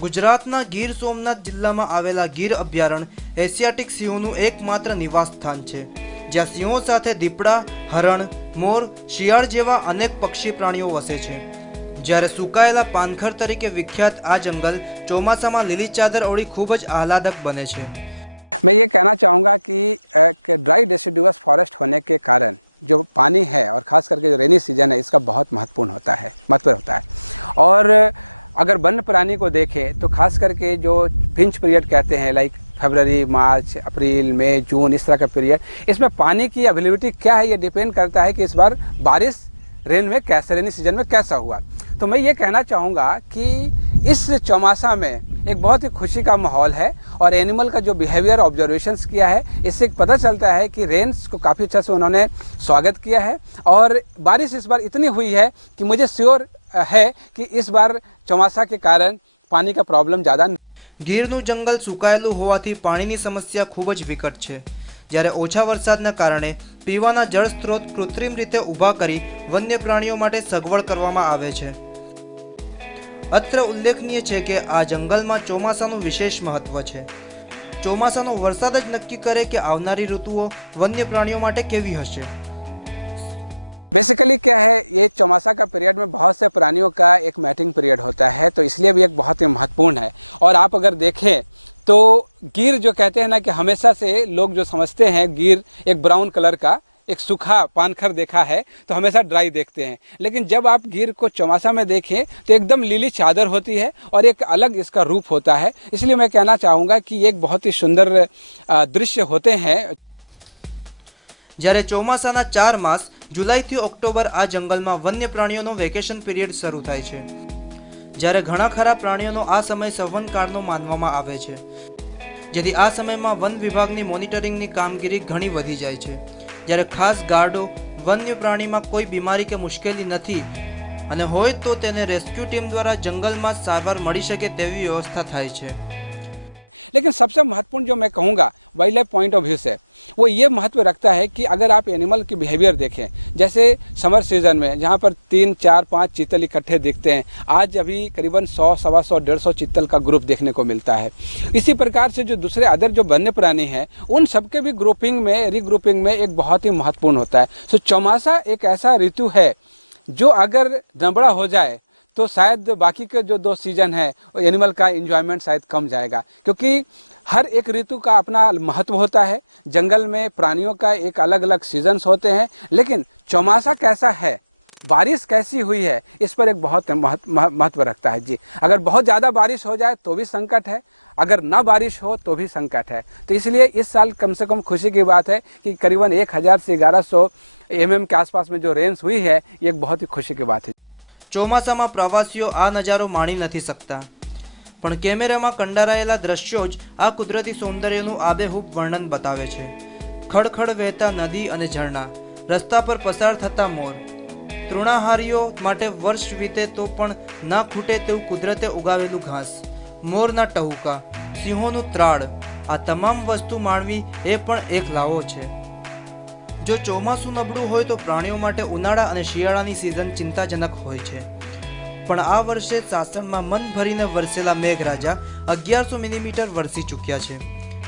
ગુજરાતના ગીર સોમનાથ જિલ્લામાં આવેલા ગીર અભયારણ્ય એશિયાટિક સિંહોનું એકમાત્ર નિવાસ સ્થાન છે, જ્યાં સિંહો સાથે દીપડા, હરણ, મોર, શિયાળ જેવા અનેક પક્ષી પ્રાણીઓ વસે છે। જ્યારે સુકાયેલા પાનખર તરીકે વિખ્યાત આ જંગલ ચોમાસામાં લીલી ચાદર ઓઢી ખૂબ જ આહલાદક बने છે। मैं ये कहना चाहूँगा कि ड्राई डेसिडुअस फॉरेस्ट होने के कारण जो पानी है और ख़ास करके जो रेनी सीजन है इसका बहुत महत्व होता है। और अगर वन्य प्राणी को देखें तो खास करके जो पिंच पीरियड कहते हैं, लाइक फरवरी, मार्च, अप्रैल, मई, जून, इस तरह का पीरियड, इसमें पानी की अवेलेबिलिटी क्या है ये डिपेंड करता है कि इस बार बारिश रेनी सीजन में कैसा हुआ। तो मैं ये कहना चाहूँगा कि इस चौमासा में एक बहुत ही खुशी का माहौल है और एनिमल का जो बिहेवियर ऑब्जर्वेशंस किया है इससे पता चलता है कि रेन्स को काफ़ी अच्छा से उन्होंने स्वागत किया है और बारिश इस बार इतनी हुई है कि मुझे श्योर है कि इस बार चौमासा के कारण पानी का प्रॉब्लम ज़्यादा। ગીરનું જંગલ સુકાયેલું હોવાથી પાણીની સમસ્યા ખૂબ જ વિકટ છે, જ્યારે ઓછા વરસાદના કારણે પીવાના જળ સ્ત્રોત કૃત્રિમ રીતે ઊભા કરી વન્ય પ્રાણીઓ માટે સગવડ કરવામાં આવે છે। અત્રે ઉલ્લેખનીય છે કે આ જંગલમાં ચોમાસાનું વિશેષ મહત્વ છે। ચોમાસાનો વરસાદ જ નક્કી કરે કે આવનારી ઋતુઓ વન્ય પ્રાણીઓ માટે કેવી હશે। बेसिकली क्या है, ये चौमासा का पीरियड में बहुत से प्राणियों का एक मैटिंग पीरियड होता है, तो इसलिए भी एक बहुत ही महत्वपूर्ण है। और आप अगर देखें तो गिर जो कहते हैं ना कि हमेशा से लोग जो समझते हैं गिर एक ब्राउन कलर का एक सूखा पानखर देखा है तो हमेशा ड्राई देखते हैं, लेकिन जब आप गिर को चौमासा में देखें तो एकदम लीली चादर होती है और एक अलग इसका रूप होता है। इसलिए मैं कहना चाहूँगा कि ये एक बहुत ही सुंदर दृश्य होते हैं। જ્યારે ચોમાસાના 4 માસ જુલાઈથી ઓક્ટોબર આ જંગલમાં વન્ય પ્રાણીઓનો વેકેશન પીરિયડ શરૂ થાય છે, જ્યારે ઘણા ખરા પ્રાણીઓનો આ સમય સવનકાળનો માનવામાં આવે છે, જેથી આ સમયમાં વન વિભાગની મોનિટરિંગની કામગીરી ઘણી વધી જાય છે। જ્યારે ખાસ ગાર્ડો વન્ય પ્રાણીમાં કોઈ બીમારી કે મુશ્કેલી નથી અને હોય તો તેને રેસ્ક્યુ ટીમ દ્વારા જંગલમાં સારવાર મળી શકે તેવી વ્યવસ્થા થાય છે। लेकिन सबसे महत्वपूर्ण जो मैं कहूँगा wild life point of view से वो ये महत्व रखता है कि अगर आप एनिमल की बिहेवियर देखें, जैसे समर सीजन में जहाँ पर 3, 4, 5 चीतल इकट्ठे दिखते हैं, आज अभी करीबन 100, 125, 150 चीतल का ग्रुप देखने को मिलता है। इसी प्रकार से जो दूसरे अदर जो वन्य प्राणी हैं उन सबके भी ग्रुपिंग में रिग्रुपिंग में एक बहुत ही महत्वपूर्ण होता है। सो चौमासा एक ऐसा ऋतु है जो अगर नबड़ा हो जाए तो शायद बाकी के जो 2 सीजन है एनिमल का एंजॉयमेंट शायद कम जाएगा, क्योंकि हर एक ऋतु का अपना महत्व होता है। जंगल में प्राणियों का एक अलग अलग सीजन्स होते हैं, लेकिन चौमासा कैसा है, बारिश कैसी हुई है, इस पर एक बहुत महत्व रखता है जी। अगर बहुत ज़्यादा बारिश हो जाए तो भी संकट है, अगर ना बारिश हो तो भी संकट है। तो इसलिए इस साल कम से कम खुशी की बात है कि करीबन 1000 से 1100 mm के आसपास में जो रेंज हुई है ये एक बहुत ही खुशी की बात है। ચોમાસામાં પ્રવાસીઓ આ નજારો માણી નથી શકતા, પણ કેમેરામાં કંડારાયેલા દ્રશ્યો જ આ કુદરતી સૌંદર્યનું આબેહૂબ વર્ણન બતાવે છે। ખડખડ વહેતા નદી અને ઝરણા, રસ્તા પર પસાર થતા મોર, તૃણાહારીઓ માટે વર્ષ વીતે તો પણ ના ખૂટે તેવું કુદરતે ઉગાવેલું ઘાસ, મોરના ટહુકા, સિંહોનું ત્રાળ, આ તમામ વસ્તુ માણવી એ પણ એક લાવો છે। જો ચોમાસું નબળું હોય તો પ્રાણીઓ માટે ઉનાળા અને શિયાળાની સિઝન ચિંતાજનક હોય છે, પણ આ વર્ષે સાસણમાં મન ભરીને વરસેલા મેઘરાજા 1100 મિલીમીટર વરસી ચૂક્યા છે,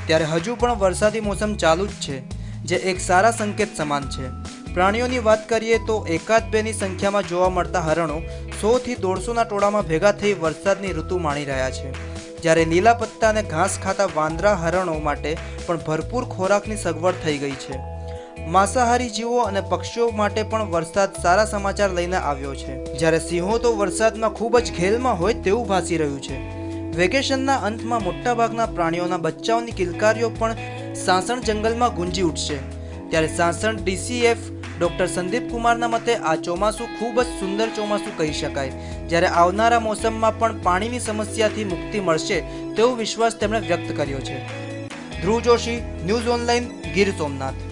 ત્યારે હજુ પણ વરસાદી મોસમ ચાલુ જ છે, જે એક સારા સંકેત સમાન છે। પ્રાણીઓની વાત કરીએ તો એકાદ બેની સંખ્યામાં જોવા મળતા હરણો 100 થી 150ના ટોળામાં ભેગા થઈ વરસાદની ઋતુ માણી રહ્યા છે, જ્યારે લીલા પત્તા અને ઘાસ ખાતા વાંદરા હરણો માટે પણ ભરપૂર ખોરાકની સગવડ થઈ ગઈ છે। માંસાહારી જીવો અને પક્ષીઓ માટે પણ વરસાદ સારા સમાચાર લઈને આવ્યો છે, જ્યારે સિંહો તો વરસાદમાં ખૂબ જ ઘેલમાં હોય તેવું ભાસી રહ્યું છે। વેકેશનના અંતમાં મોટાભાગના પ્રાણીઓના બચ્ચાઓની કિલકારીઓ પણ સાસણ જંગલમાં ગુંજી ઉઠશે, ત્યારે સાસણ DCF ડૉક્ટર સંદીપ કુમારના મતે આ ચોમાસું ખૂબ જ સુંદર ચોમાસું કહી શકાય, જ્યારે આવનારા મોસમમાં પણ પાણીની સમસ્યાથી મુક્તિ મળશે તેવો વિશ્વાસ તેમણે વ્યક્ત કર્યો છે। ધ્રુવ જોશી, ન્યૂઝ ઓનલાઈન, ગીર સોમનાથ।